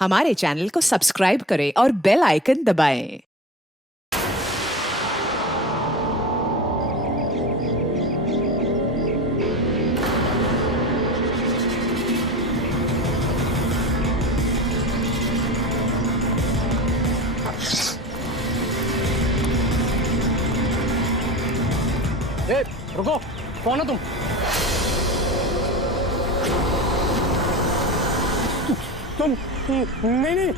हमारे चैनल को सब्सक्राइब करें और बेल आइकन दबाएं। ए, रुको, कौन हो तुम? तुम नहीं,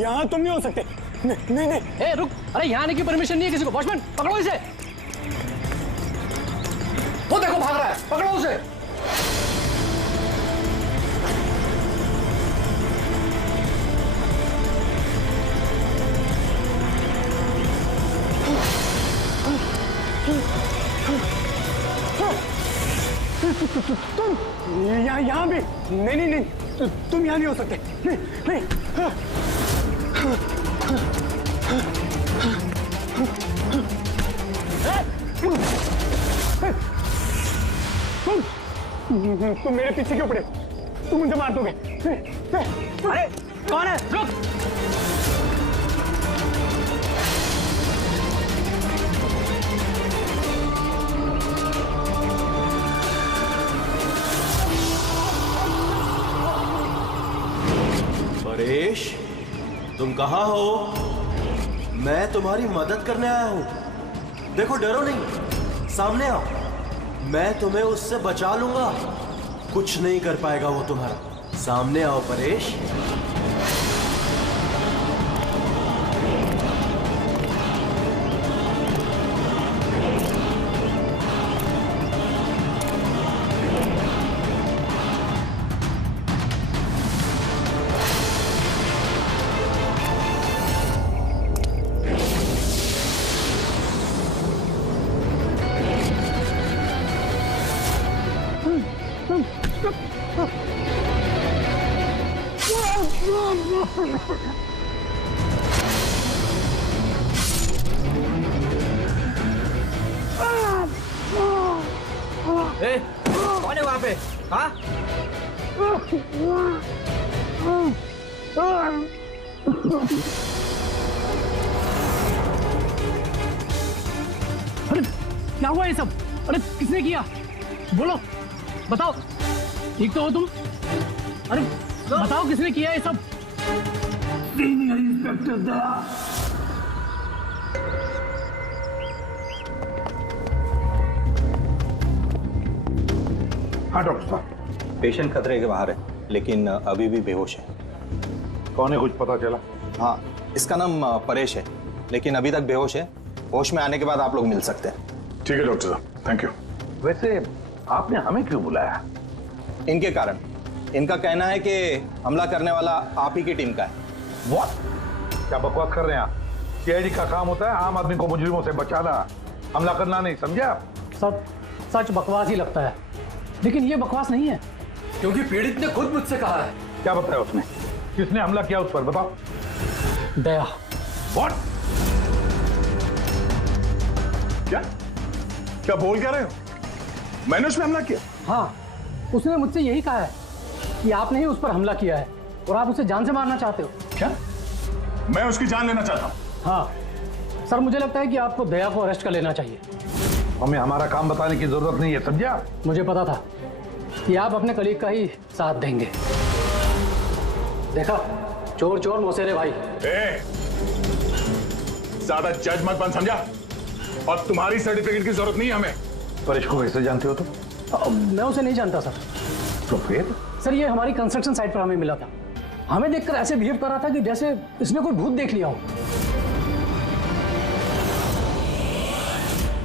यहाँ तुम नहीं हो सकते। नहीं। ए, रुक, अरे यहाँ आने की परमिशन नहीं है किसी को। वॉचमैन, पकड़ो इसे। वो देखो भाग रहा है, पकड़ो उसे। तुम यहाँ भी नहीं, तुम यहाँ नहीं हो सकते। नहीं। तुम मेरे पीछे क्यों पड़े? तुम मुझे मार दोगे। अरे कौन है? रुक। परेश, तुम कहाँ हो? मैं तुम्हारी मदद करने आया हूँ। देखो, डरो नहीं, सामने आओ। मैं तुम्हें उससे बचा लूंगा। कुछ नहीं कर पाएगा वो तुम्हारा। सामने आओ परेश। ए, कौन है वहाँ पे? हाँ? अरे क्या हुआ ये सब? अरे किसने किया? बोलो, बताओ। ठीक तो हो तुम? अरे बताओ किसने किया ये सब? सीनियर इंस्पेक्टर दया। हाँ डॉक्टर साहब, पेशेंट खतरे के बाहर है, लेकिन अभी भी बेहोश है। कौन है, कुछ पता चला? हाँ, इसका नाम परेश है, लेकिन अभी तक बेहोश है। होश में आने के बाद आप लोग मिल सकते हैं। ठीक है डॉक्टर साहब, थैंक यू। वैसे आपने हमें क्यों बुलाया? इनके कारण। इनका कहना है कि हमला करने वाला आप ही की टीम का है। What? क्या बकवास कर रहे हैं आप? सीआईडी का काम होता है आम आदमी को मुजरिमों से बचाना, हमला करना नहीं, समझे आप? सब सच बकवास ही लगता है, लेकिन ये बकवास नहीं है, क्योंकि पीड़ित ने खुद मुझसे कहा है। क्या बताया उसने? किसने हमला किया उस पर, बताओ। दया। What? क्या बोल क्या रहे हो? मैंने उसमें हमला किया? हाँ, उसने मुझसे यही कहा है कि आपने ही उस पर हमला किया है और आप उसे जान से मारना चाहते हो। क्या? मैं उसकी जान लेना चाहता हूँ? हाँ सर, मुझे लगता है कि आपको दया को अरेस्ट कर लेना चाहिए। हमें हमारा काम बताने की जरूरत नहीं है, समझे आप? मुझे पता था कि आप अपने कलीग का ही साथ देंगे। देखा, चोर चोर मौसेरे भाई। ज्यादा जज मत बन, समझा? और तुम्हारी सर्टिफिकेट की जरूरत नहीं है हमें। परेश को कैसे जानते हो तुम? मैं उसे नहीं जानता सर। तो फिर? सर, ये हमारी कंस्ट्रक्शन साइट पर हमें मिला था। हमें देखकर ऐसे बिहेव कर रहा था कि जैसे इसने कोई भूत देख लिया हो,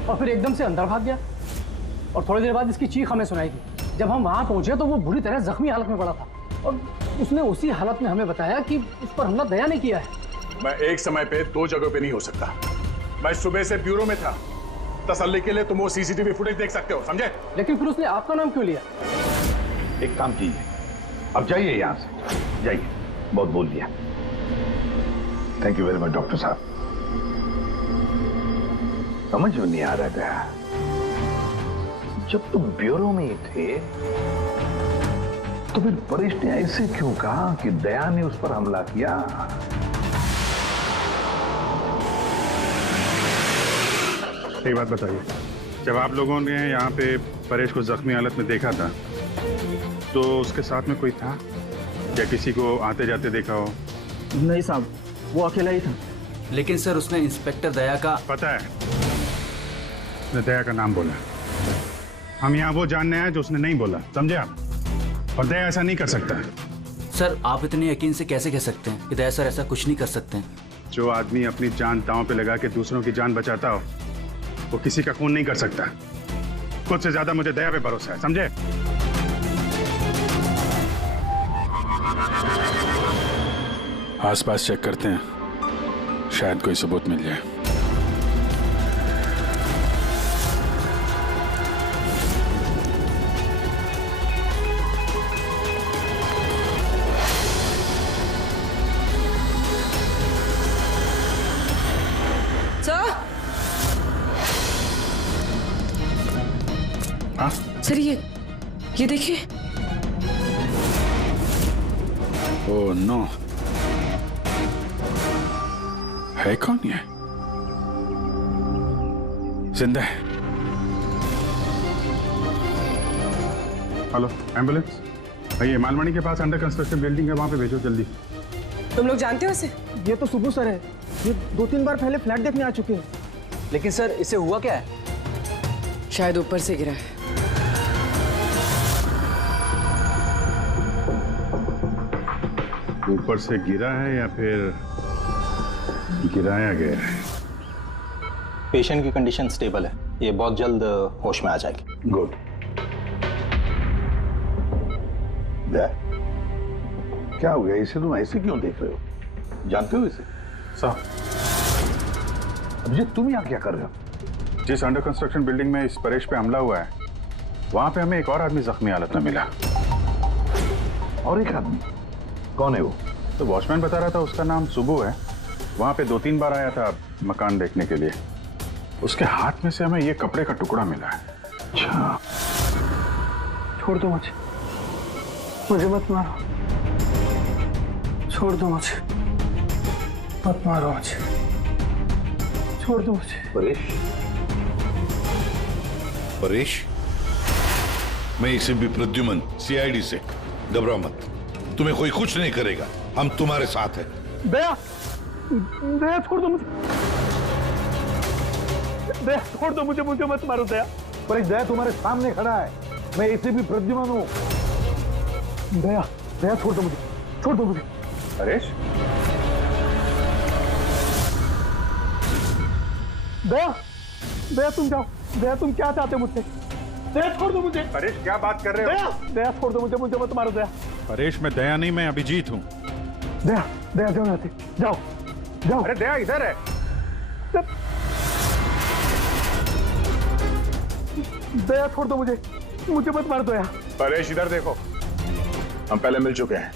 और फिर एकदम से अंदर भाग गया। और थोड़ी देर बाद इसकी चीख हमें सुनाई दी। जब हम वहां पहुंचे तो वो बुरी तरह जख्मी हालत में पड़ा था, और उसने उसी हालत में हमें बताया कि उस पर हमला दया ने किया है। मैं एक समय पे दो जगह पे नहीं हो सकता। मैं सुबह से ब्यूरो में था। तसल्ली के लिए तुम वो सीसीटीवी फुटेज देख सकते हो, समझे? लेकिन फिर उसने आपका नाम क्यों लिया? एक काम कीजिए, अब जाइए यहाँ से, जाइए। बहुत बोल दिया। Thank you very much doctor साहब। समझ में नहीं आ रहा था, जब तुम ब्यूरो में ही थे तो फिर परेश ने ऐसे क्यों कहा कि दया ने उस पर हमला किया? एक बात बताइए, जब आप लोगों ने यहाँ पे परेश को जख्मी हालत में देखा था तो उसके साथ में कोई था या किसी को आते जाते देखा हो? नहीं साहब, वो अकेला ही था। लेकिन सर उसने इंस्पेक्टर दया का पता है, उसने दया का नाम बोला। हम यहाँ वो जानने आए जो उसने नहीं बोला, समझे आप? और दया ऐसा नहीं कर सकता। सर आप इतने यकीन से कैसे कह सकते हैं कि दया सर ऐसा कुछ नहीं कर सकते हैं? जो आदमी अपनी जान दांव पे लगा के दूसरों की जान बचाता हो वो किसी का खून नहीं कर सकता। खुद से ज्यादा मुझे दया पे भरोसा है, समझे? आसपास चेक करते हैं, शायद कोई सबूत मिल जाए। सर हाँ? सर ये देखिए। ओह नो, है कौन ये? जिंदा है। हेलो एम्बुलेंस, भैया मालवानी के पास अंडर कंस्ट्रक्शन बिल्डिंग है, वहां पे भेजो जल्दी। तुम लोग जानते हो इसे? ये तो सुबह सर है, ये 2-3 बार पहले फ्लैट देखने आ चुके हैं। लेकिन सर इसे हुआ क्या है? शायद ऊपर से गिरा है। ऊपर से गिरा है या फिर गिराया गया है? पेशेंट की कंडीशन स्टेबल है, ये बहुत जल्द होश में आ जाएगी। गुड। क्या हो गया? इसे तुम ऐसे क्यों देख रहे हो? जानते हो इसे? साहब, अभिजीत तुम यहाँ क्या कर रहे हो? जिस अंडर कंस्ट्रक्शन बिल्डिंग में इस परेश पे हमला हुआ है वहां पे हमें एक और आदमी जख्मी हालत में मिला। और एक आदमी? कौन है वो? तो वॉचमैन बता रहा था उसका नाम सुबू है, वहां पे 2-3 बार आया था मकान देखने के लिए। उसके हाथ में से हमें ये कपड़े का टुकड़ा मिला है। अच्छा, छोड़ दो मुझे मत मारो, छोड़ दो मुझे, मत मारो मुझे, छोड़ दो मुझे। परेश? परेश, मैं इसे भी प्रद्युमन सीआईडी से। घबराओ मत, तुम्हें कोई कुछ नहीं करेगा, हम तुम्हारे साथ हैं। दया, दया छोड़ दो मुझे, दया छोड़ दो मुझे, मुझे मत मारो दया। परेश, दया तुम्हारे सामने खड़ा है, मैं इसे भी प्रद्युमन हूँ। दया, दया छोड़ दो मुझे, छोड़ दो मुझे। परेश? दया, दया तुम जाओ, दया तुम क्या चाहते हो मुझसे? दया छोड़ दो मुझे। परेश क्या बात कर रहे हो? दया, दया छोड़ दो मुझे, मुझे मत मारो दया। परेश मैं दया नहीं, मैं अभिजीत हूँ। दया, दया जाओ यहाँ से, जाओ, जाओ। अरे दया इधर है। दया छोड़ दो मुझे, मुझे मत मार दो दया। परेश इधर देखो, हम पहले मिल चुके हैं,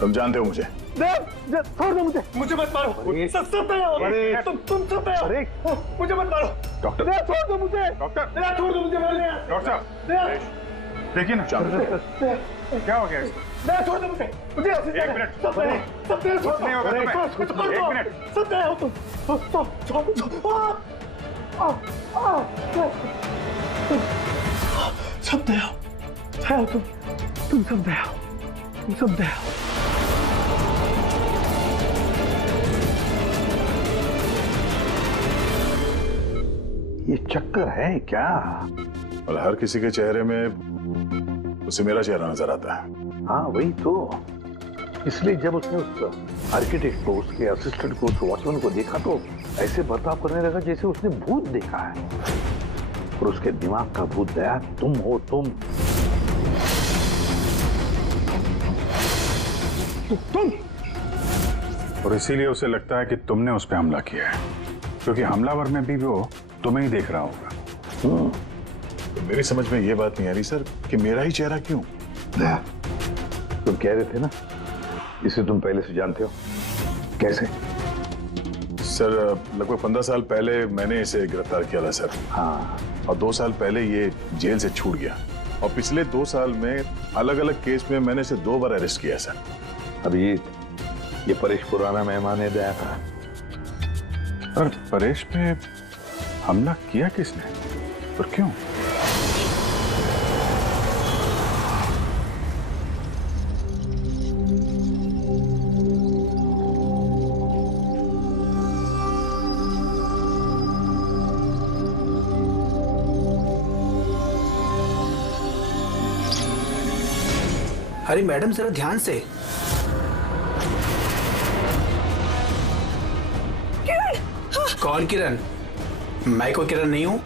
तुम जानते हो मुझे। दया छोड़ दो मुझे, मुझे मत मारो। सब दया हो, तुम सब दया हो, मुझे मत मारो। डॉक्टर, दया छोड़ दो मुझे, डॉक्टर, दया छोड़ दो मुझे। डॉक्टर साहब, देखिए ना क्या हो गया इसको? दया छोड़ दो मुझे, एक मिनट, सब दया कुछ नहीं होगा तुम्हें, एक मिनट। सब दया हो तुम, सब दया हो तुम सब दया हो, तुम सब दया हो। ये चक्कर है क्या? और हर किसी के चेहरे में उसे मेरा चेहरा नजर आता है। हाँ वही तो, इसलिए जब उसने उस आर्किटेक्ट को, उसके असिस्टेंट को, उस वॉचमैन को देखा तो ऐसे बर्ताव करने लगा जैसे उसने भूत देखा है। और उसके दिमाग का भूत दया तुम हो, तुम। और इसीलिए उसे लगता है कि तुमने उस पर हमला किया है, क्योंकि हमलावर में भी वो तुम्हें ही देख रहा होगा। तो मेरी समझ में ये बात नहीं आ रही सर कि मेरा ही चेहरा क्यों? दया, तुम कह रहे थे ना इसे तुम पहले से जानते हो, कैसे? सर लगभग 15 साल पहले मैंने इसे गिरफ्तार किया था सर। हाँ, और 2 साल पहले ये जेल से छूट गया। और पिछले 2 साल में अलग अलग केस में मैंने इसे 2 बार अरेस्ट किया सर। अभिजीत, ये परेश पुराना मेहमान है दया का। पर परेश पे हमला किया किसने और क्यों? अरे मैडम जरा ध्यान से। कौन किरण? मैं कोई किरण नहीं हूँ।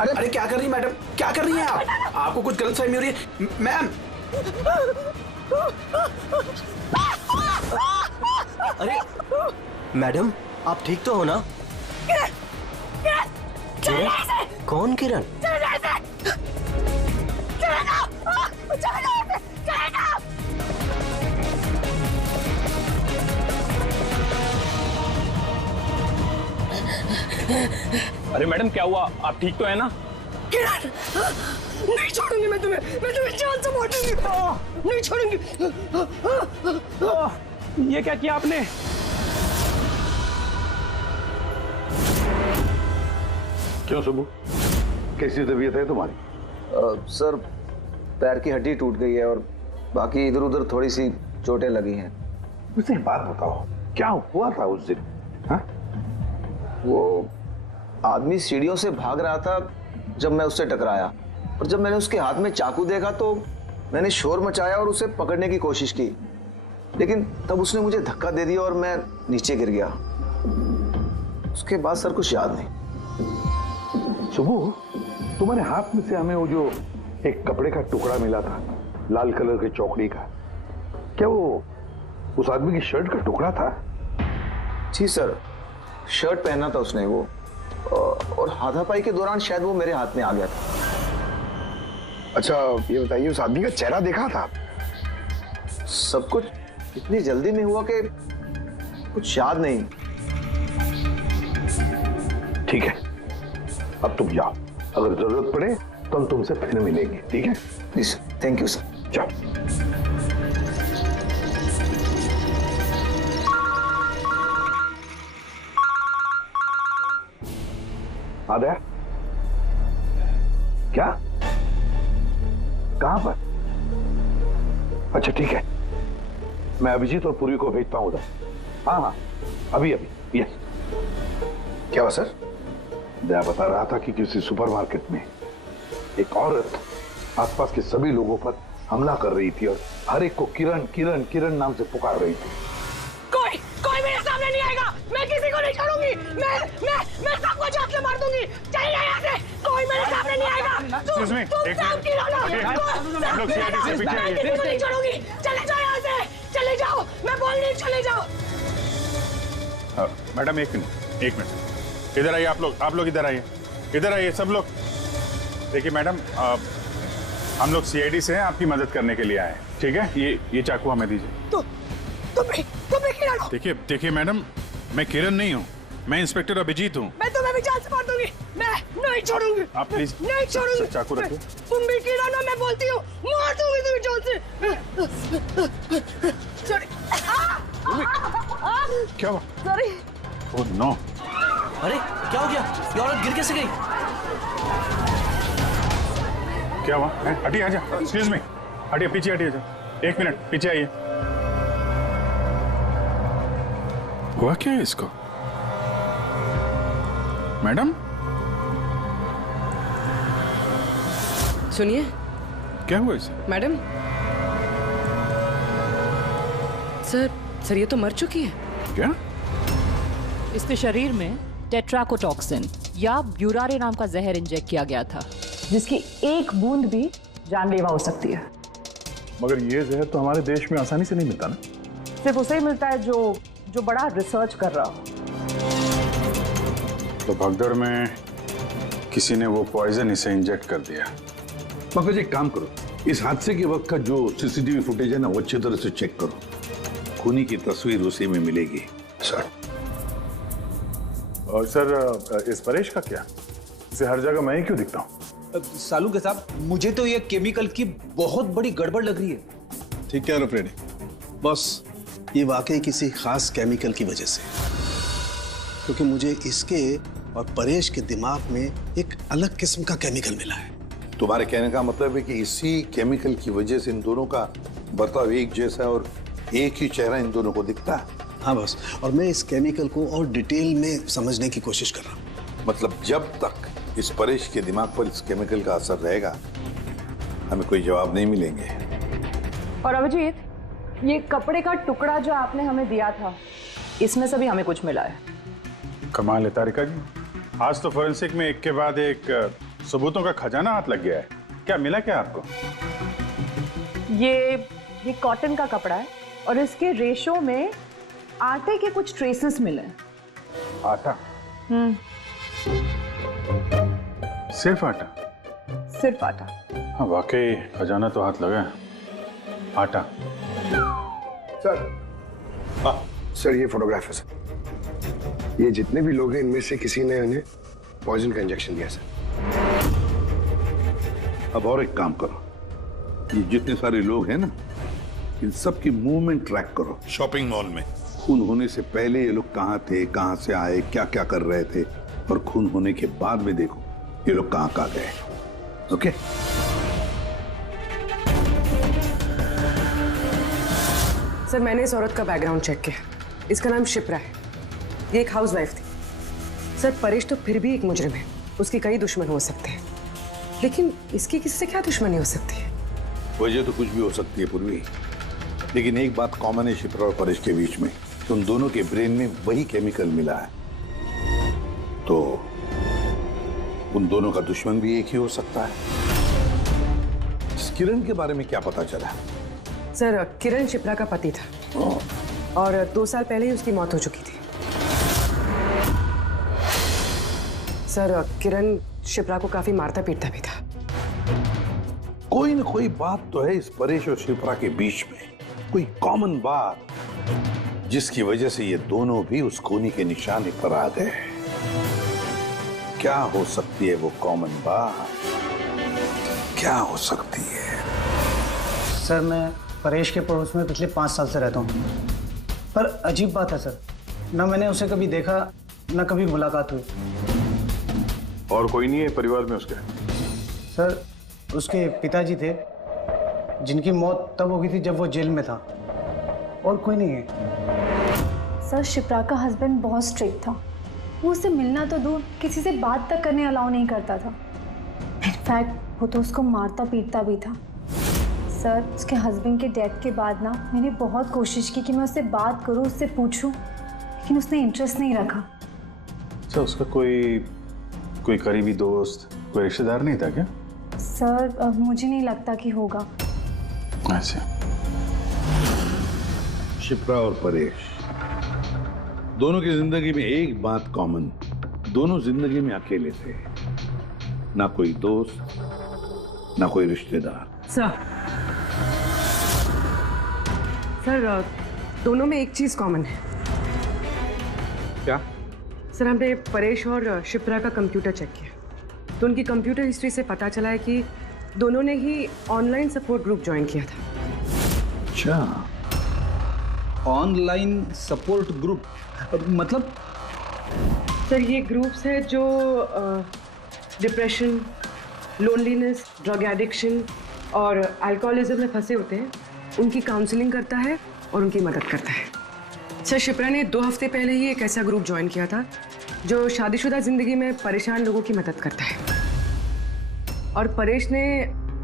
अरे क्या कर रही मैडम, क्या कर रही हैं आप? आपको कुछ गलतफहमी हो रही है मैम। अरे मैडम, आप ठीक तो हो ना? किरण? कौन किरण? अरे मैडम क्या हुआ, आप ठीक तो है ना? किरण, नहीं छोड़ूंगी मैं तुम्हें जान से मारूंगी, नहीं छोड़ूंगी। ये क्या किया आपने? क्यों सुबू, कैसी तबीयत है तुम्हारी? सर, पैर की हड्डी टूट गई है और बाकी इधर उधर थोड़ी सी चोटें लगी हैं। मुझे एक बात बताओ, क्या हुआ था उस दिन? हाँ? वो आदमी सीढ़ियों से भाग रहा था जब मैं उससे टकराया, और जब मैंने उसके हाथ में चाकू देखा तो मैंने शोर मचाया और उसे पकड़ने की कोशिश की, लेकिन तब उसने मुझे धक्का दे दिया और मैं नीचे गिर गया। उसके बाद सर कुछ याद नहीं। सुबू, तुम्हारे हाथ में से हमें वो जो एक कपड़े का टुकड़ा मिला था, लाल कलर के चौकड़ी का, क्या वो उस आदमी की शर्ट का टुकड़ा था? जी सर, शर्ट पहना था उसने वो, और हाथापाई के दौरान शायद वो मेरे हाथ में आ गया था। अच्छा ये बताइए, उस आदमी का चेहरा देखा था? सब कुछ इतनी जल्दी में हुआ कि कुछ याद नहीं। ठीक है, अब तुम जाओ, अगर जरूरत पड़े तो हम तुमसे फिर मिलेंगे, ठीक है? जी सर, थैंक यू सर। जाओ। आ गया? क्या? कहां पर? अच्छा ठीक है, मैं अभिजीत और पूरी को भेजता हूं उधर। हाँ, अभी यस। क्या हुआ सर? दया बता रहा था कि किसी सुपरमार्केट में एक औरत आसपास के सभी लोगों पर हमला कर रही थी और हर एक को किरण किरण किरण नाम से पुकार रही थी। कोई मेरे सामने नहीं आएगा, मैं किसी को नहीं छोड़ूंगी, मैं सबको जान से मार दूंगी। चलिए यहाँ से, कोई मेरे सामने नहीं आएगा। तुम सब किरण हो, मैं किसी को नहीं छोड़ूंगी। चले जाओ यहाँ से, चले जाओ, मैं बोल रही, चले जाओ। मैडम एक मिनट, इधर आइए। आप लोग इधर आइए सब लोग। देखिए मैडम, हम लोग सीआईडी से हैं, आपकी मदद करने के लिए आए हैं, ठीक है? ये चाकू हमें दीजिए। तुम किरण हो? देखिए मैडम, मैं किरण नहीं हूँ, मैं इंस्पेक्टर अभिजीत हूँ। मैं तुम्हें भी जान से मार दूंगी, मैं नहीं छोड़ूंगी। आप प्लीज नहीं छोड़ूंगी। चाकू रखिए। तुम भी किरण हो, मैं बोलती हूँ, मार दूंगी तुम्हें जान से। क्या हुआ? सॉरी। Oh no. अरे क्या हो गया? ये औरत गिर कैसे गई? क्या हुआ? हटिए, आजा। एक्सक्यूज मी, हटिए, पीछे हटिए। 1 मिनट पीछे आइए। हुआ क्या है इसको? मैडम सुनिए। क्या हुआ इसे? मैडम, सर ये तो मर चुकी है। क्या? इसके शरीर में टेट्राकोटॉक्सिन या ब्यूरारे नाम का जहर इंजेक्ट किया गया था, जिसकी एक बूंद भी जानलेवा हो सकती है। मगर ये जहर तो हमारे देश में आसानी से नहीं मिलता ना? सिर्फ उसे ही मिलता है जो बड़ा रिसर्च कर रहा हो। तो भगदड़ में किसी ने वो पॉइजन इसे इंजेक्ट कर दिया। पंकज एक काम करो, इस हादसे के वक्त का जो सीसीटीवी फुटेज है ना, वो अच्छी तरह से चेक करो। खूनी की तस्वीर उसी में मिलेगी। सर। और सर, इस परेश का क्या? इसे हर जगह मैं ही क्यों दिखता हूँ? सालू के साहब, मुझे तो ये केमिकल की बहुत बड़ी गड़बड़ लग रही है। ठीक कह रहे हो फ्रेडी, बस ये वाकई किसी खास केमिकल की वजह से, क्योंकि मुझे इसके और परेश के दिमाग में एक अलग किस्म का केमिकल मिला है। तुम्हारे कहने का मतलब है कि इसी केमिकल की वजह से इन दोनों का बर्ताव एक जैसा है और एक ही चेहरा इन दोनों को दिखता है। हाँ बस, और मैं इस केमिकल को और डिटेल में समझने की कोशिश कर रहा हूँ। मतलब जब तक इस परेश के दिमाग पर इस केमिकल का असर रहेगा, हमें कोई जवाब नहीं मिलेंगे। और अभिजीत, ये कपड़े का टुकड़ा जो आपने हमें दिया था, इसमें से भी हमें कुछ मिला है। कमाल है तारिका जी, आज तो फोरेंसिक में एक के बाद एक सबूतों का खजाना हाथ लग गया है। क्या मिला क्या आपको? ये कॉटन का कपड़ा है और इसके रेशों में आटे के कुछ ट्रेसेस मिले हैं। आटा? सिर्फ आटा? सिर्फ आटा। हाँ वाकई खजाना तो हाथ लगा है। आटा। सर, सर ये फोटोग्राफ है सर। ये जितने भी लोग हैं इनमें से किसी ने उन्हें पॉइजन का इंजेक्शन दिया सर। अब और एक काम करो, ये जितने सारे लोग हैं ना, इन सब की मूवमेंट ट्रैक करो। शॉपिंग मॉल में खून होने से पहले ये लोग कहाँ थे, कहाँ से आए, क्या क्या कर रहे थे, और खून होने के बाद में देखो ये लोग कहाँ कहाँ गए। ओके? सर, मैंने इस औरत का बैकग्राउंड चेक किया। इसका नाम शिप्रा है। ये एक हाउसवाइफ थी। सर, परेश तो फिर भी एक मुजरिम है, उसके कई दुश्मन हो सकते हैं, लेकिन इसकी किससे क्या दुश्मनी हो सकती है? वजह तो कुछ भी हो सकती है पूर्वी, लेकिन एक बात कॉमन है शिप्रा और परेश के बीच में, तुम दोनों के ब्रेन में वही केमिकल मिला है, तो उन दोनों का दुश्मन भी एक ही हो सकता है। इस किरण के बारे में क्या पता चला? सर, किरण शिप्रा का पति था और 2 साल पहले ही उसकी मौत हो चुकी थी। सर, किरण शिप्रा को काफी मारता पीटता भी था। कोई न कोई बात तो है इस परेश और शिप्रा के बीच में, कोई कॉमन बात, जिसकी वजह से ये दोनों भी उस खूनी के निशाने पर आ गए। क्या हो सकती है वो कॉमन बात? क्या हो सकती है? सर, मैं परेश के पड़ोस में पिछले 5 साल से रहता हूँ, पर अजीब बात है सर, ना मैंने उसे कभी देखा, ना कभी मुलाकात हुई। और कोई नहीं है परिवार में उसके? सर, उसके पिताजी थे, जिनकी मौत तब हो गई थी जब वो जेल में था, और कोई नहीं है। सर, शिप्रा का हस्बैंड बहुत स्ट्रिक्ट था। वो उससे मिलना तो दूर, किसी से बात तक करने अलाउ नहीं करता था। इनफैक्ट वो तो उसको मारता पीटता भी था। सर, उसके हस्बैंड के डेथ के बाद ना मैंने बहुत कोशिश की कि मैं उससे बात करूं, उससे पूछूं, लेकिन उसने इंटरेस्ट नहीं रखा। अच्छा, उसका कोई करीबी दोस्त, कोई रिश्तेदार नहीं था क्या? सर, मुझे नहीं लगता कि होगा। अच्छा। शिप्रा और परेश दोनों की जिंदगी में एक बात कॉमन, दोनों जिंदगी में अकेले थे, ना कोई दोस्त, ना कोई रिश्तेदार। सर, दोनों में एक चीज कॉमन है। क्या? सर, हमने परेश और शिप्रा का कंप्यूटर चेक किया, तो उनकी कंप्यूटर हिस्ट्री से पता चला है कि दोनों ने ही ऑनलाइन सपोर्ट ग्रुप ज्वाइन किया था। अच्छा, ऑनलाइन सपोर्ट ग्रुप मतलब? सर, ये ग्रुप्स है जो डिप्रेशन, लोनलीनेस, ड्रग एडिक्शन और अल्कोहलिज्म में फंसे होते हैं, उनकी काउंसलिंग करता है और उनकी मदद करता है। सर, शिप्रा ने 2 हफ्ते पहले ही एक ऐसा ग्रुप ज्वाइन किया था जो शादीशुदा जिंदगी में परेशान लोगों की मदद करता है, और परेश ने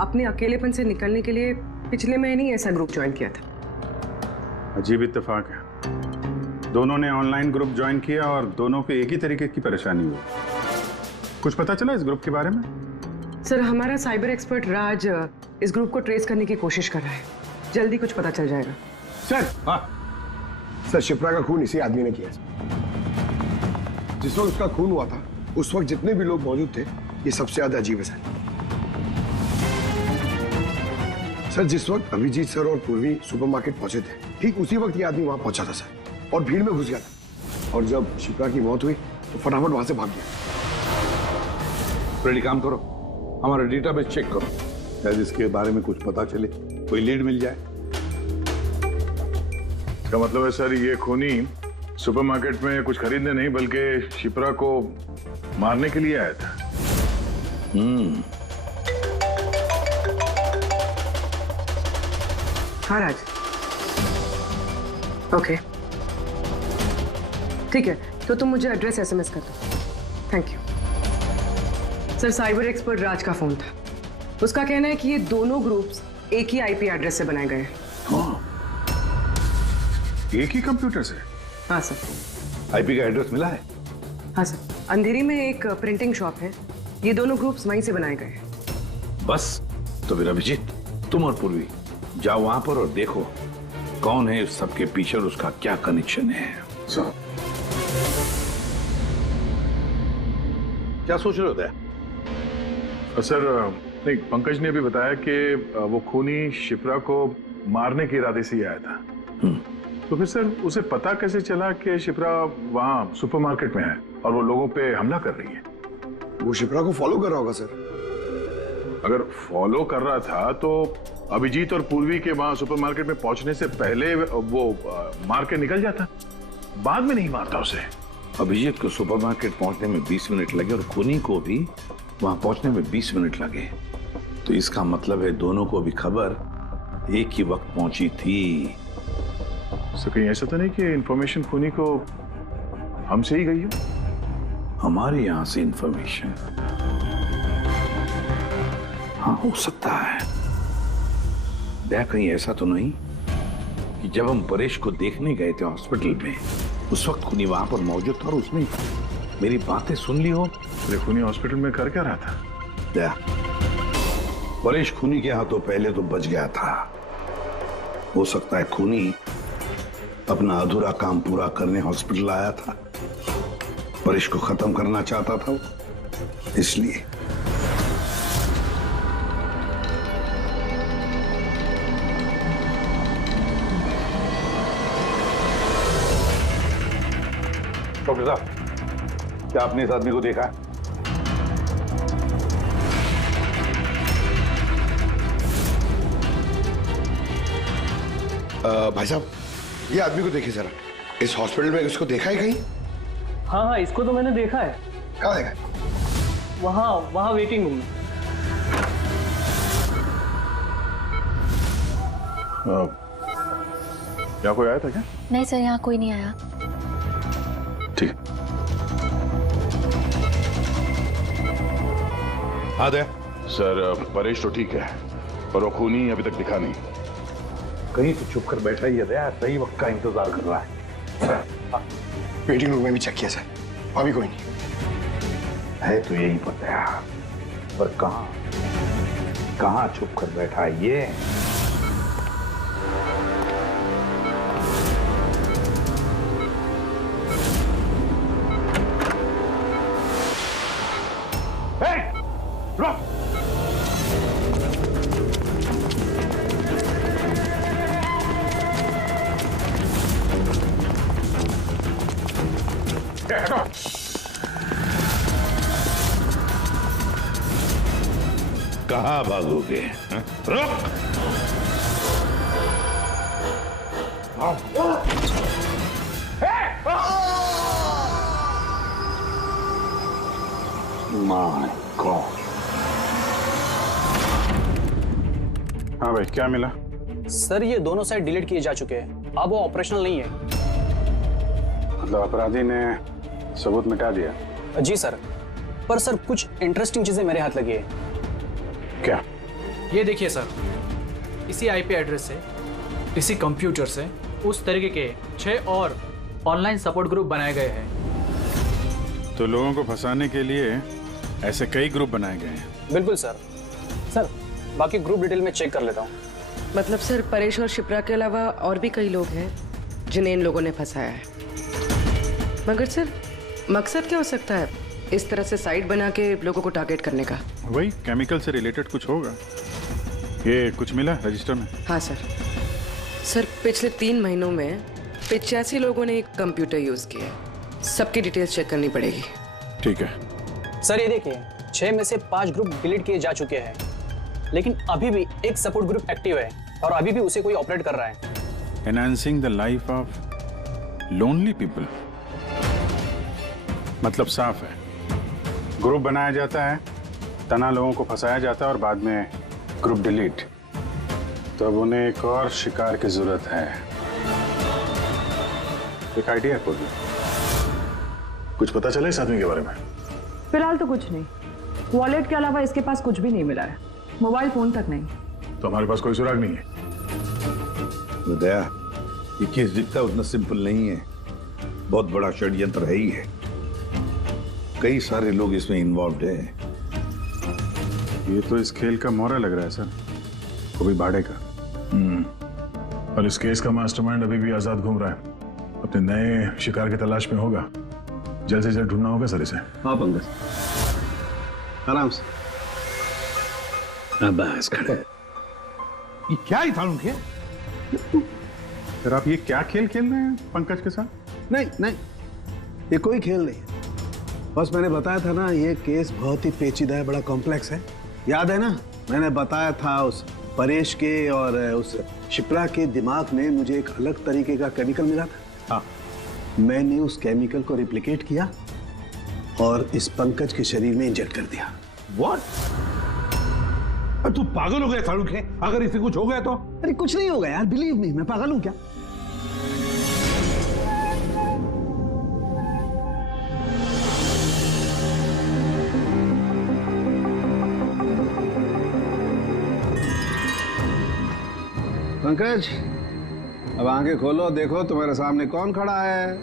अपने अकेलेपन से निकलने के लिए पिछले महीने ही ऐसा ग्रुप ज्वाइन किया था। अजीब इत्तेफाक है, दोनों ने ऑनलाइन ग्रुप ज्वाइन किया और दोनों को एक ही तरीके की परेशानी हुई। कुछ पता चला इस ग्रुप के बारे में? सर, हमारा साइबर एक्सपर्ट राज इस ग्रुप को ट्रेस करने की कोशिश कर रहा है, जल्दी कुछ पता चल जाएगा। सर, हाँ सर, शिप्रा का खून इसी आदमी ने किया। जिस वक्त उसका खून हुआ था, उस वक्त जितने भी लोग मौजूद थे, ये सबसे ज्यादा अजीब है सर, जिस वक्त अभिजीत सर और पूर्वी सुपरमार्केट पहुंचे थे, ठीक उसी वक्त ये आदमी वहां पहुंचा था सर, और भीड़ में घुस गया था, और जब शिप्रा की मौत हुई तो फटाफट वहां से भाग गया। फ्रेडी, काम करो, हमारा डेटाबेस चेक करो, शायद इसके बारे में कुछ पता चले, कोई लीड मिल जाए। इसका मतलब है सर ये खूनी सुपरमार्केट में कुछ खरीदने नहीं बल्कि शिप्रा को मारने के लिए आया था। हाँ राज, ओके ठीक है, तो तुम मुझे एड्रेस एसएमएस कर दो। Thank you sir. Cyber expert Raj का फोन था, उसका कहना है कि ये दोनों ग्रुप्स एक ही आईपी एड्रेस से बनाए गए हैं। एक ही कंप्यूटर से? हाँ सर। आईपी का एड्रेस मिला है? हाँ सर, अंधेरी में एक प्रिंटिंग शॉप है, ये दोनों ग्रुप्स वहीं से बनाए गए हैं। बस, तो फिर अभिजीत तुम और पूर्वी जाओ वहां पर और देखो कौन है इस सबके पीछे और उसका क्या कनेक्शन है। सर क्या सोच रहे होते हैं? सर नहीं, पंकज ने भी बताया कि वो खूनी शिप्रा को मारने के इरादे से ही आया था। तो फिर सर उसे पता कैसे चला कि शिप्रा वहां सुपरमार्केट में है और वो लोगों पे हमला कर रही है? वो शिप्रा को फॉलो कर रहा होगा सर। अगर फॉलो कर रहा था तो अभिजीत और पूर्वी के वहां सुपरमार्केट में पहुंचने से पहले वो मार के निकल जाता, बाद में नहीं मारता उसे। अभिजीत को सुपरमार्केट पहुंचने में 20 मिनट लगे और खूनी को भी वहां पहुंचने में 20 मिनट लगे, तो इसका मतलब है दोनों को भी खबर एक ही वक्त पहुंची थी। तो कहीं ऐसा तो नहीं कि इंफॉर्मेशन खूनी को हमसे ही गई हो? हमारे यहां से इंफॉर्मेशन? हाँ हो सकता है। क्या कहीं ऐसा तो नहीं कि जब हम परेश को देखने गए थे हॉस्पिटल में उस वक्त खूनी वहां पर मौजूद था और उसने मेरी बातें सुन ली हो? खूनी हॉस्पिटल में कर क्या रहा था? क्या परेश खूनी के हाथों पहले तो बच गया था, हो सकता है खूनी अपना अधूरा काम पूरा करने हॉस्पिटल आया था, परेश को खत्म करना चाहता था इसलिए। डॉक्टर साहब, क्या आपने इस आदमी को देखा है? भाई साहब, ये आदमी को देखिए जरा, इस हॉस्पिटल में इसको देखा है कहीं? हाँ हाँ, इसको तो मैंने देखा है। कहाँ देखा है? वहाँ वेटिंग रूम में। यहाँ कोई आया था क्या? नहीं सर, यहाँ कोई नहीं आया। ठीक। हाँ दे सर, परेश तो ठीक है पर वो खूनी अभी तक दिखा नहीं। कहीं तो छुप कर बैठा ही है दया, सही वक्त का इंतजार कर रहा है। वेटिंग रूम में भी चेक किया सर, अभी कोई नहीं है। तो यही पता है, पर कहाँ छुप कर बैठा है ये? कहाँ भागोगे? रुक! My God! हाँ भाई, क्या मिला? सर ये दोनों साइड डिलीट किए जा चुके हैं, अब वो ऑपरेशनल नहीं है। मतलब अपराधी ने सबूत मिटा दिया? जी सर, पर सर कुछ इंटरेस्टिंग चीजें मेरे हाथ लगी है। क्या? ये देखिए सर, इसी आईपी एड्रेस से, इसी कंप्यूटर से उस तरीके के 6 और ऑनलाइन सपोर्ट ग्रुप बनाए गए हैं। तो लोगों को फंसाने के लिए ऐसे कई ग्रुप बनाए गए हैं? बिल्कुल सर। सर बाकी ग्रुप डिटेल में चेक कर लेता हूँ। मतलब सर, परेश और शिप्रा के अलावा और भी कई लोग हैं जिन्हें इन लोगों ने फंसाया है। मगर सर मकसद क्या हो सकता है इस तरह से साइट बना के लोगों को टारगेट करने का? वही केमिकल से रिलेटेड कुछ होगा। ये कुछ मिला रजिस्टर में? हाँ सर। सर पिछले 3 महीनों में 85 लोगों ने एक कंप्यूटर यूज किया है। सबकी डिटेल्स चेक करनी पड़ेगी। ठीक है सर। ये देखिए, 6 में से 5 ग्रुप डिलीट किए जा चुके हैं, लेकिन अभी भी एक सपोर्ट ग्रुप एक्टिव है और अभी भी उसे कोई ऑपरेट कर रहा है। Enhancing the life of lonely people, मतलब साफ है, ग्रुप बनाया जाता है, तना लोगों को फंसाया जाता है और बाद में ग्रुप डिलीट। तो अब उन्हें एक और शिकार की जरूरत है। एक आइडिया है पूर्वी? कुछ पता चला इस आदमी के बारे में? फिलहाल तो कुछ नहीं। वॉलेट के अलावा इसके पास कुछ भी नहीं मिला है, मोबाइल फोन तक नहीं। तो हमारे पास कोई सुराग नहीं है। दया, ये केस दिखता उतना सिंपल नहीं है, बहुत बड़ा षड्यंत्र है ही है। कई सारे लोग इसमें इन्वॉल्व हैं। ये तो इस खेल का मोहरा लग रहा है सर, वो भी भाड़े का। और इस केस का मास्टरमाइंड अभी भी आजाद घूम रहा है, अपने नए शिकार की तलाश में होगा। जल्द से जल्द ढूंढना होगा सर इसे। हाँ पंकज, आराम से। बस खड़े। ये क्या ही था उनके? सर आप ये क्या खेल खेल रहे हैं पंकज के साथ? नहीं नहीं, ये कोई खेल नहीं है। बस मैंने बताया था ना, ये केस बहुत ही पेचीदा है, बड़ा कॉम्प्लेक्स है। याद है ना, मैंने बताया था उस परेश के और उस शिप्रा के दिमाग में मुझे एक अलग तरीके का केमिकल मिला था। हाँ, मैंने उस केमिकल को रिप्लिकेट किया और इस पंकज के शरीर में इंजेक्ट कर दिया। What? तू पागल हो गया फारूक है? अगर इसे कुछ हो गया तो? अरे कुछ नहीं होगा यार, बिलीव मी, मैं पागल हूं क्या? पंकज, अब आंखें खोलो, देखो तुम्हारे सामने कौन खड़ा है।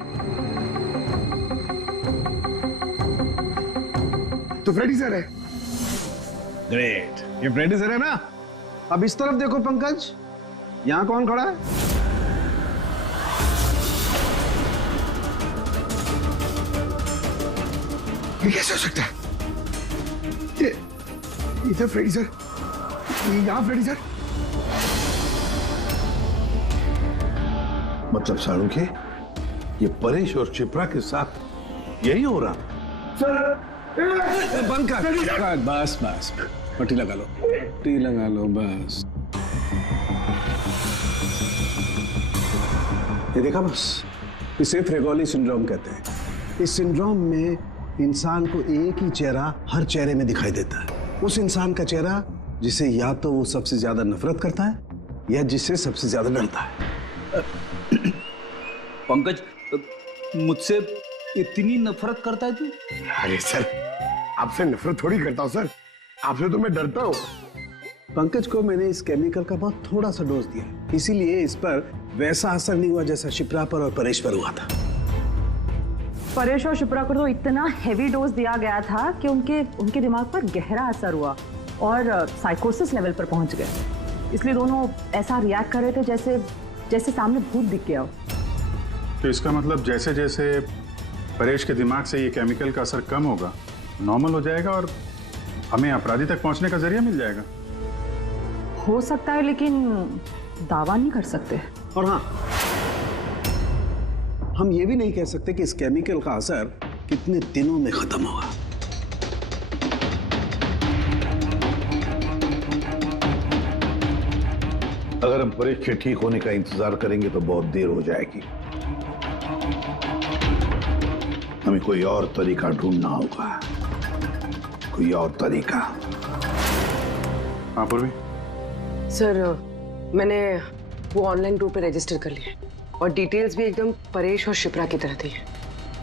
तो फ्रेडी सर है। ग्रेट, ये फ्रेडी सर है ना। अब इस तरफ देखो पंकज, यहां कौन खड़ा है? ये कैसे हो सकता है? ये इधर फ्रेडी सर, यहां फ्रेडी सर। मतलब शाहरुख है, ये परेश और शिप्रा के साथ यही हो रहा? पंकज, बस बस, पट्टी लगा लो, पट्टी लगा लो बस। ये देखा बस, इसे फ्रेगोली सिंड्रोम कहते हैं। इस सिंड्रोम में इंसान को एक ही चेहरा हर चेहरे में दिखाई देता है। उस इंसान का चेहरा जिसे या तो वो सबसे ज्यादा नफरत करता है या जिससे सबसे ज्यादा डरता है। पंकज, मुझसे इतनी नफरत करता है तू? अरे सर, आपसे नफरत थोड़ी करता हूँ सर, आपसे तो मैं डरता हूँ। पंकज को मैंने इस केमिकल का बहुत थोड़ा सा डोज दिया, इसीलिए इस पर वैसा असर नहीं हुआ जैसा शिप्रा पर और परेश पर हुआ था। परेश और शिप्रा को तो इतना हेवी डोज दिया गया था कि उनके दिमाग पर गहरा असर हुआ और साइकोसिस लेवल पर पहुंच गए। इसलिए दोनों ऐसा रिएक्ट कर रहे थे जैसे सामने भूत दिख गया हो। तो इसका मतलब जैसे जैसे परेश के दिमाग से ये केमिकल का असर कम होगा, नॉर्मल हो जाएगा और हमें अपराधी तक पहुंचने का जरिया मिल जाएगा। हो सकता है, लेकिन दावा नहीं कर सकते। और हाँ, हम ये भी नहीं कह सकते कि इस केमिकल का असर कितने दिनों में खत्म होगा। अगर हम परेश के ठीक होने का इंतजार करेंगे तो बहुत देर हो जाएगी। हमें कोई और तरीका ढूंढना होगा, कोई और तरीका। हाँ पूर्वी। सर, मैंने वो ऑनलाइन ग्रुप पे रजिस्टर कर लिया और डिटेल्स भी एकदम परेश और शिप्रा की तरह थी।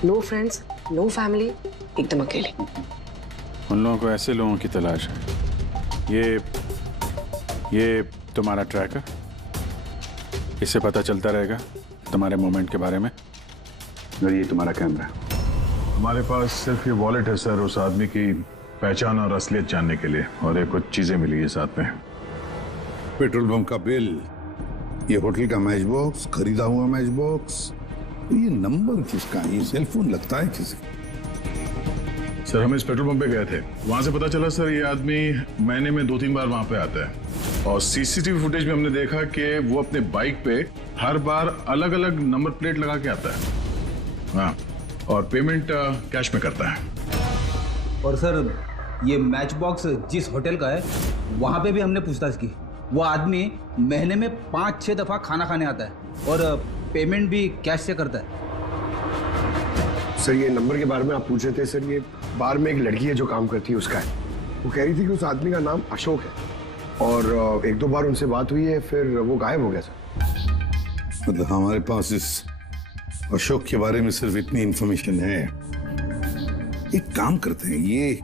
नो फ्रेंड्स, नो फैमिली, एकदम अकेले। उन लोगों को ऐसे लोगों की तलाश है। ये तुम्हारा ट्रैकर, इससे पता चलता रहेगा तुम्हारे मूवमेंट के बारे में। और ये तुम्हारा कैमरा। हमारे पास सिर्फ ये वॉलेट है सर, उस आदमी की पहचान और असलियत जानने के लिए, और एक कुछ चीजें मिली है साथ में। पेट्रोल पंप का बिल, ये होटल का मैच बॉक्स, खरीदा हुआ मैच बॉक्स, ये नंबर किसका? ये सेल फोन लगता है किसका? सर, हम इस पेट्रोल पंप पे गए थे, वहां से पता चला सर ये आदमी महीने में 2-3 बार वहां पे आता है। और सीसीटीवी फुटेज में हमने देखा कि वो अपने बाइक पे हर बार अलग अलग नंबर प्लेट लगा के आता है। हाँ, और पेमेंट कैश में करता है। और सर, ये मैच बॉक्स जिस होटल का है वहाँ पे भी हमने पूछताछ की। वो आदमी महीने में 5-6 दफ़ा खाना खाने आता है और पेमेंट भी कैश से करता है। सर ये नंबर के बारे में आप पूछ रहे थे सर, ये बार में एक लड़की है जो काम करती है उसका है। वो कह रही थी कि उस आदमी का नाम अशोक है और 1-2 बार उनसे बात हुई है, फिर वो गायब हो गया सर। मतलब हमारे पास इस अशोक के बारे में सिर्फ इतनी इंफॉर्मेशन है। एक काम करते हैं, ये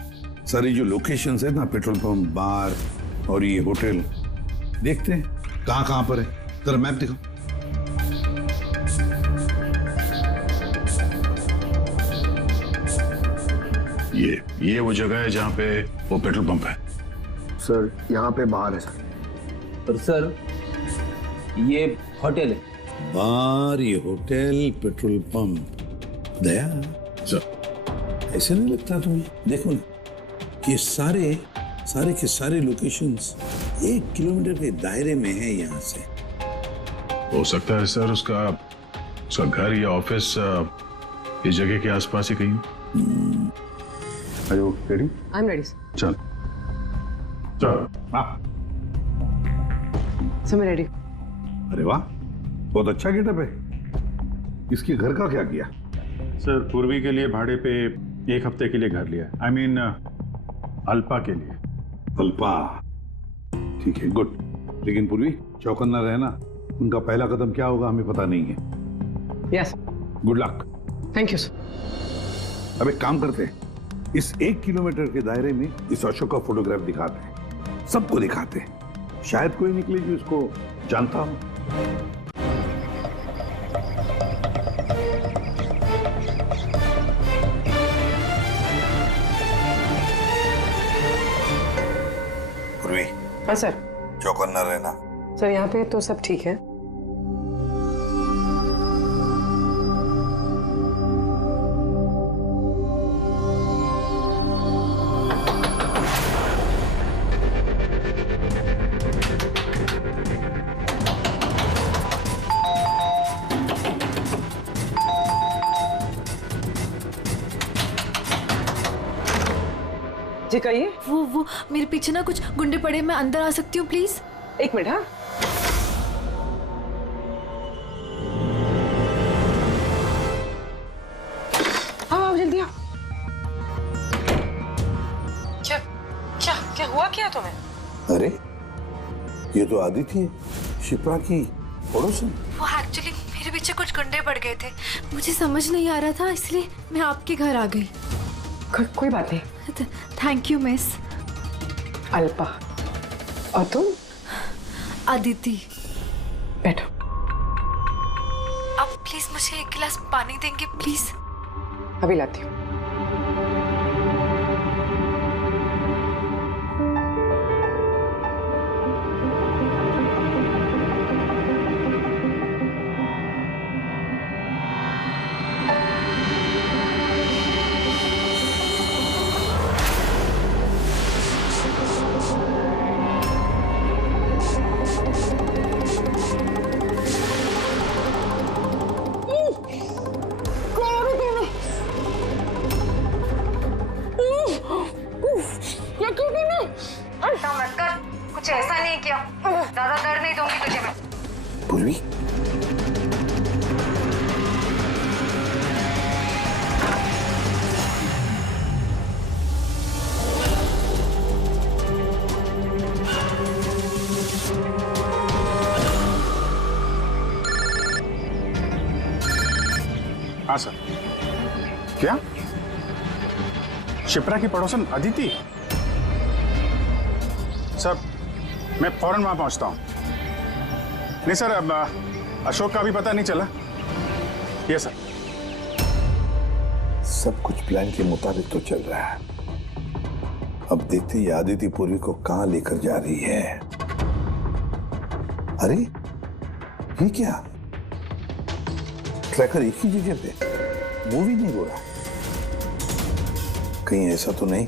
सारी जो लोकेशंस है ना, पेट्रोल पंप, बार और ये होटल, देखते हैं कहाँ पर है। जरा मैप दिखाओ। ये वो जगह है जहाँ पे वो पेट्रोल पंप है। सर यहाँ पे बाहर है सर। और सर ये होटल है। बार, ये होटल, पेट्रोल पंप। दया सर, ऐसे नहीं लगता तुम्हें? देखो ना कि सारे के सारे लोकेशंस 1 किलोमीटर के दायरे में है यहाँ से। हो सकता है सर उसका घर या ऑफिस इस जगह के आसपास ही कहीं। Are you ready? I'm ready. चल सर मैं रेडी। अरे वाह, बहुत अच्छा गेटअप है। इसके घर का क्या किया? सर पूर्वी के लिए भाड़े पे 1 हफ्ते के लिए घर लिया। I mean, अल्पा के लिए। अल्पा, ठीक है, गुड। लेकिन पूर्वी चौकन्ना रहना, उनका पहला कदम क्या होगा हमें पता नहीं है। Yes. Good luck. Thank you sir. अब एक काम करते हैं, इस 1 किलोमीटर के दायरे में इस अशोक का फोटोग्राफ दिखाते हैं, सबको दिखाते हैं, शायद कोई निकले जो इसको जानता हो। पूर्वी। हाँ सर। चौकन्ना रहना। सर यहाँ पे तो सब ठीक है। जी कहिए। वो मेरे पीछे ना कुछ गुंडे पड़े, मैं अंदर आ सकती हूँ प्लीज? 1 मिनट। हाँ हाँ जल्दी आओ। क्या क्या क्या हुआ क्या तुम्हें? अरे ये तो आदिति है, शिप्रा की पड़ोसन। वो एक्चुअली मेरे पीछे कुछ गुंडे पड़ गए थे, मुझे समझ नहीं आ रहा था, इसलिए मैं आपके घर आ गई। कोई बात नहीं। Thank you miss. अल्पा। और तुम? अदिति। बैठो। अब प्लीज मुझे 1 गिलास पानी देंगे प्लीज? अभी लाती हूँ। कुछ ऐसा नहीं किया, ज्यादा दर्द नहीं दूंगी तुझे मैं। पूर्वी, हाँ सर। क्या शिप्रा की पड़ोसन अदिति? सर मैं फौरन वहां पहुंचता हूं। नहीं सर, अब अशोक का भी पता नहीं चला। ये सर। सब कुछ प्लान के मुताबिक तो चल रहा है। अब देखते ही आदिति पूर्वी को कहां लेकर जा रही है। अरे ये क्या, ट्रैकर एक ही जगह पे मूवी नहीं हो रहा? कहीं ऐसा तो नहीं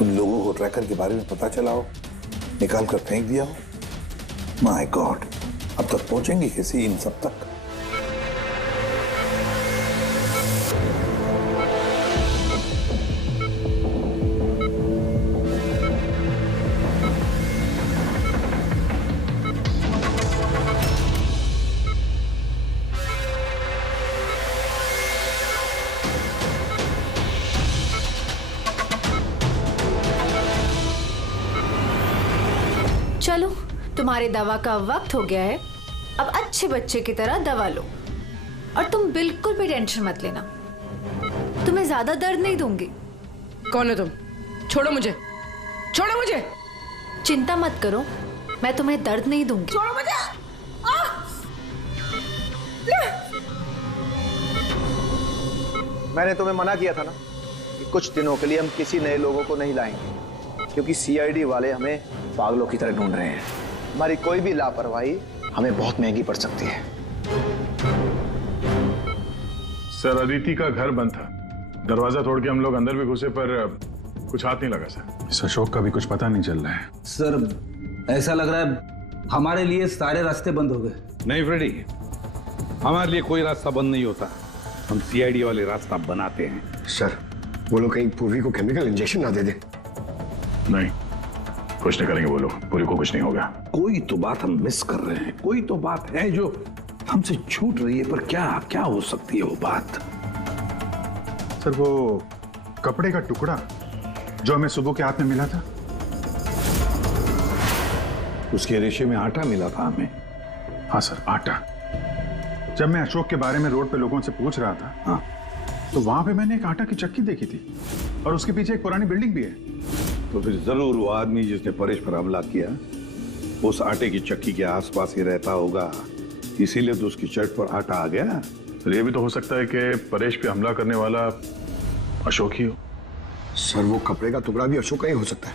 उन लोगों को ट्रैकर के बारे में पता चला हो, निकाल कर फेंक दिया हो? माय गॉड, अब तक पहुंचेंगे कैसे इन सब तक? तुम्हारे दवा का वक्त हो गया है, अब अच्छे बच्चे की तरह दवा लो। और तुम बिल्कुल भी टेंशन मत लेना, तुम्हें ज्यादा दर्द नहीं दूंगी। कौन है तुम? छोड़ो मुझे, छोड़ो मुझे। चिंता मत करो, मैं तुम्हें दर्द नहीं दूंगी। छोड़ो मुझे। मैंने तुम्हें मना किया था ना कि कुछ दिनों के लिए हम किसी नए लोगों को नहीं लाएंगे, क्योंकि सीआईडी वाले हमें पागलों की तरह ढूंढ रहे हैं। हमारी कोई भी लापरवाही हमें बहुत महंगी पड़ सकती है। सर, अदिति का घर बंद था, दरवाजा तोड़ के हम लोग अंदर भी घुसे पर कुछ हाथ नहीं लगा सर। इस अशोक का भी कुछ पता नहीं चल रहा है। सर ऐसा लग रहा है हमारे लिए सारे रास्ते बंद हो गए। नहीं फ्रेडी, हमारे लिए कोई रास्ता बंद नहीं होता, हम सीआईडी वाले रास्ता बनाते हैं। सर, वो लोग कहीं पूर्वी को केमिकल इंजेक्शन ना दे दे। नहीं, कुछ नहीं करेंगे वो लोग, पूरी को कुछ नहीं होगा। कोई तो बात हम मिस कर रहे हैं, कोई तो बात है जो हमसे छूट रही है, पर क्या हो सकती है वो बात? सर, वो कपड़े का टुकड़ा जो हमें सुबह के हाथ में मिला था, उसके रेशे में आटा मिला था हमें। हाँ सर, आटा। जब मैं अशोक के बारे में रोड पे लोगों से पूछ रहा था, हाँ, तो वहां पे मैंने एक आटा की चक्की देखी थी और उसके पीछे एक पुरानी बिल्डिंग भी है। तो फिर जरूर वो आदमी जिसने परेश पर हमला किया उस आटे की चक्की के आसपास ही रहता होगा, इसीलिए तो उसकी शर्ट पर आटा आ गया। सर, ये भी तो हो सकता है कि परेश पे हमला करने वाला अशोक ही हो। सर, वो कपड़े का टुकड़ा भी अशोक का ही हो सकता है।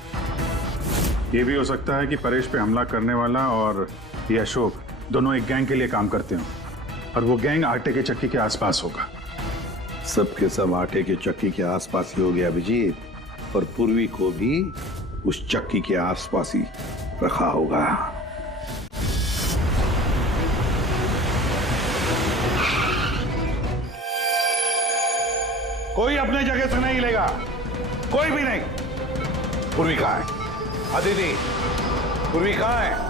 ये भी हो सकता है कि परेश पे हमला करने वाला और ये अशोक दोनों एक गैंग के लिए काम करते हो और वो गैंग आटे के चक्की के आसपास होगा। सबके सब आटे के चक्की के आसपास ही हो गया अभिजीत, और पूर्वी को भी उस चक्की के आसपास ही रखा होगा। कोई अपने जगह से नहीं लेगा, कोई भी नहीं। पूर्वी कहाँ है? अदिति, पूर्वी कहाँ है?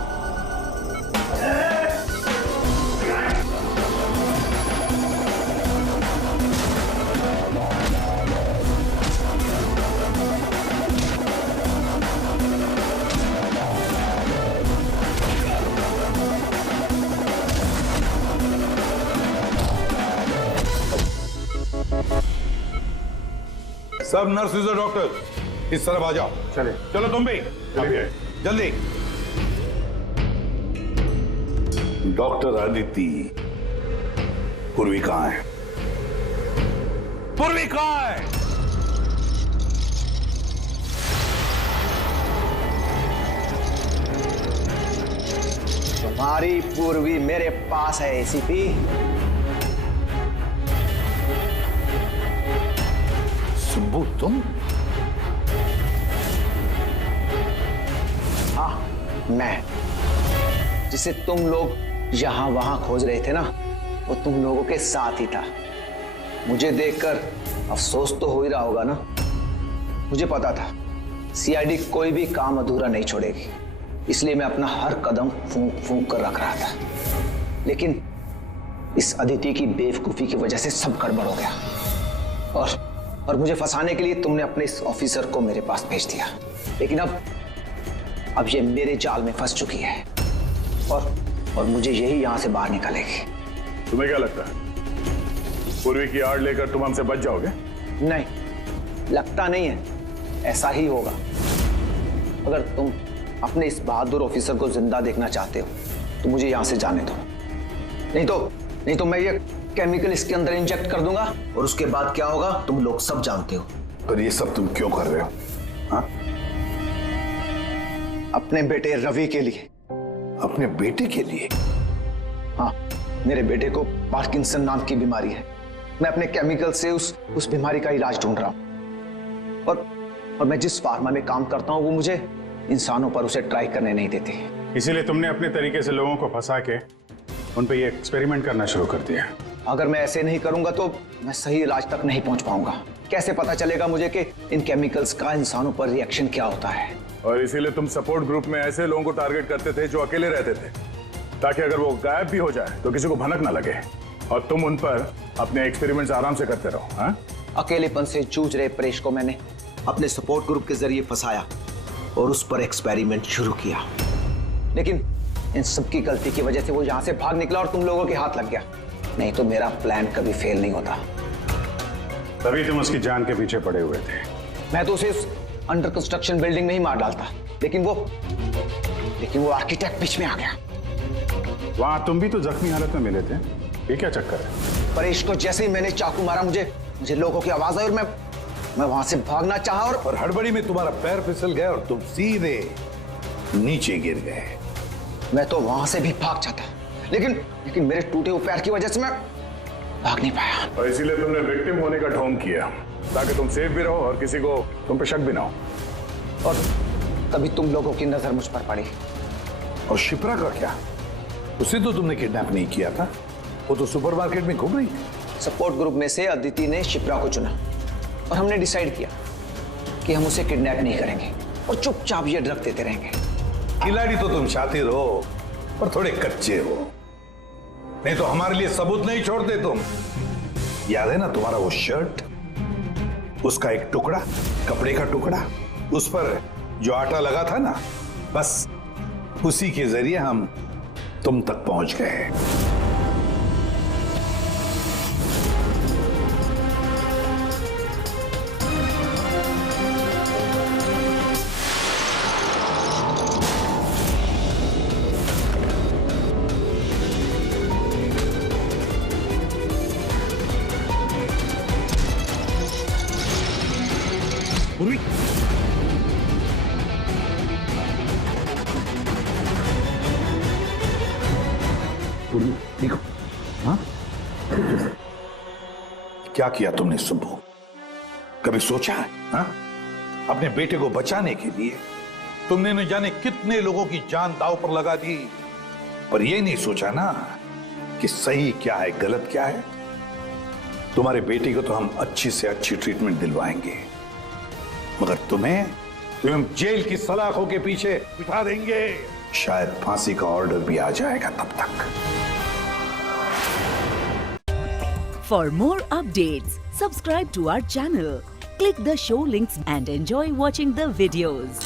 सब नर्सेज और डॉक्टर इस तरफ आ जाओ। चले, चलो तुम भी जल्दी। डॉक्टर अदिति, पूर्वी कहाँ है? पूर्वी कहाँ है? तुम्हारी पूर्वी मेरे पास है एसीपी। सुब्बू, तुम? हाँ, मैं, जिसे तुम लोग यहां वहां खोज रहे थे ना, वो तुम लोगों के साथ ही था। मुझे देखकर अफसोस तो हो ही रहा होगा ना। मुझे पता था सीआईडी कोई भी काम अधूरा नहीं छोड़ेगी, इसलिए मैं अपना हर कदम फूंक फूंक कर रख रहा था। लेकिन इस अदिति की बेवकूफी की वजह से सब गड़बड़ हो गया और मुझे फंसाने के लिए तुमने अपने इस ऑफिसर को मेरे पास भेज दिया। लेकिन अब ये मेरे जाल में फंस चुकी है और मुझे यही यहां से बाहर निकालेगी। तुम्हें क्या लगता है पूर्वी की आड़ लेकर तुम हमसे बच जाओगे? नहीं, लगता नहीं है, ऐसा ही होगा। अगर तुम अपने इस बहादुर ऑफिसर को जिंदा देखना चाहते हो तो मुझे यहां से जाने दो, नहीं तो मैं ये केमिकल इसके अंदर इंजेक्ट कर दूंगा और उसके बाद क्या होगा तुम लोग सब जानते हो। पर ये सब तुम क्यों कर रहे हो? हाँ? अपने बेटे रवि के लिए। अपने बेटे के लिए? हाँ, मेरे बेटे को पार्किंसन नाम की बीमारी है। मैं अपने केमिकल से उस बीमारी का इलाज ढूंढ रहा हूं और मैं जिस फार्मा में काम करता हूं वो मुझे इंसानों पर उसे ट्राई करने नहीं देती। इसीलिए तुमने अपने तरीके से लोगों को फंसा के उन पे ये एक्सपेरिमेंट करना शुरू कर दिया। अगर मैं ऐसे नहीं करूंगा तो मैं सही इलाज तक नहीं पहुंच पाऊंगा। कैसे पता चलेगा मुझे कि इन केमिकल्स का इंसानों पर रिएक्शन क्या होता है? और इसीलिए तुम सपोर्ट ग्रुप में ऐसे लोगों को टारगेट करते थे जो अकेले रहते थे, ताकि अगर वो गायब भी हो जाए तो किसी को भनक ना लगे और तुम उन पर अपने एक्सपेरिमेंट्स आराम से करते रहो। हाँ? अकेलेपन से जूझ रहे परेश को मैंने अपने सपोर्ट ग्रुप के जरिए फंसाया और उस पर एक्सपेरिमेंट शुरू किया। इन सबकी गलती की वजह से वो यहाँ से भाग निकला और तुम लोगों के हाथ लग गया। नहीं तो मेरा प्लान कभी फेल नहीं होता। तभी तुम उसकी जान के पीछे पड़े हुए थे। मैं तो उसे इस अंडर कंस्ट्रक्शन बिल्डिंग में ही मार डालता, लेकिन वो आर्किटेक्ट बीच में आ गया। वहां तुम भी तो जख्मी हालत में मिले थे, ये क्या चक्कर है? परेश को जैसे ही मैंने चाकू मारा, मुझे लोगों की आवाज आई और मैं वहां से भागना चाहा और हड़बड़ी में तुम्हारा पैर फिसल गया और तुम सीधे नीचे गिर गए। मैं तो वहां से भी भाग जाता, लेकिन मेरे टूटे हुए पैर की वजह से मैं भाग नहीं पाया। और इसीलिए तुमने विक्टिम होने का ढोंग किया, ताकि तुम सेफ भी रहो और किसी को तुम पे शक भी ना हो। और तभी तुम लोगों की नजर मुझ पर पड़ी। और शिप्रा का क्या? उसे तो तुमने किडनैप नहीं किया था, वो तो सुपरमार्केट में घूम रही थी। सपोर्ट ग्रुप में से अदिति ने शिप्रा को चुना और हमने डिसाइड किया कि हम उसे किडनैप नहीं करेंगे और चुपचाप ये ड्रग देते रहेंगे। खिलाड़ी तो तुम शातिर हो, पर थोड़े कच्चे हो, नहीं तो हमारे लिए सबूत नहीं छोड़ते तुम। याद है ना तुम्हारा वो शर्ट, उसका एक टुकड़ा, कपड़े का टुकड़ा, उस पर जो आटा लगा था ना, बस उसी के जरिए हम तुम तक पहुंच गए। पूर्वी, पूर्वी देखो, हाँ क्या किया तुमने सुब्बू? कभी सोचा है? हाँ? अपने बेटे को बचाने के लिए तुमने न जाने कितने लोगों की जान दांव पर लगा दी, पर यह नहीं सोचा ना कि सही क्या है गलत क्या है। तुम्हारे बेटे को तो हम अच्छी से अच्छी ट्रीटमेंट दिलवाएंगे, मगर तुम्हें जेल की सलाखों के पीछे बिठा देंगे। शायद फांसी का ऑर्डर भी आ जाएगा तब तक। For more updates, subscribe to our channel, click the show links and enjoy watching the videos.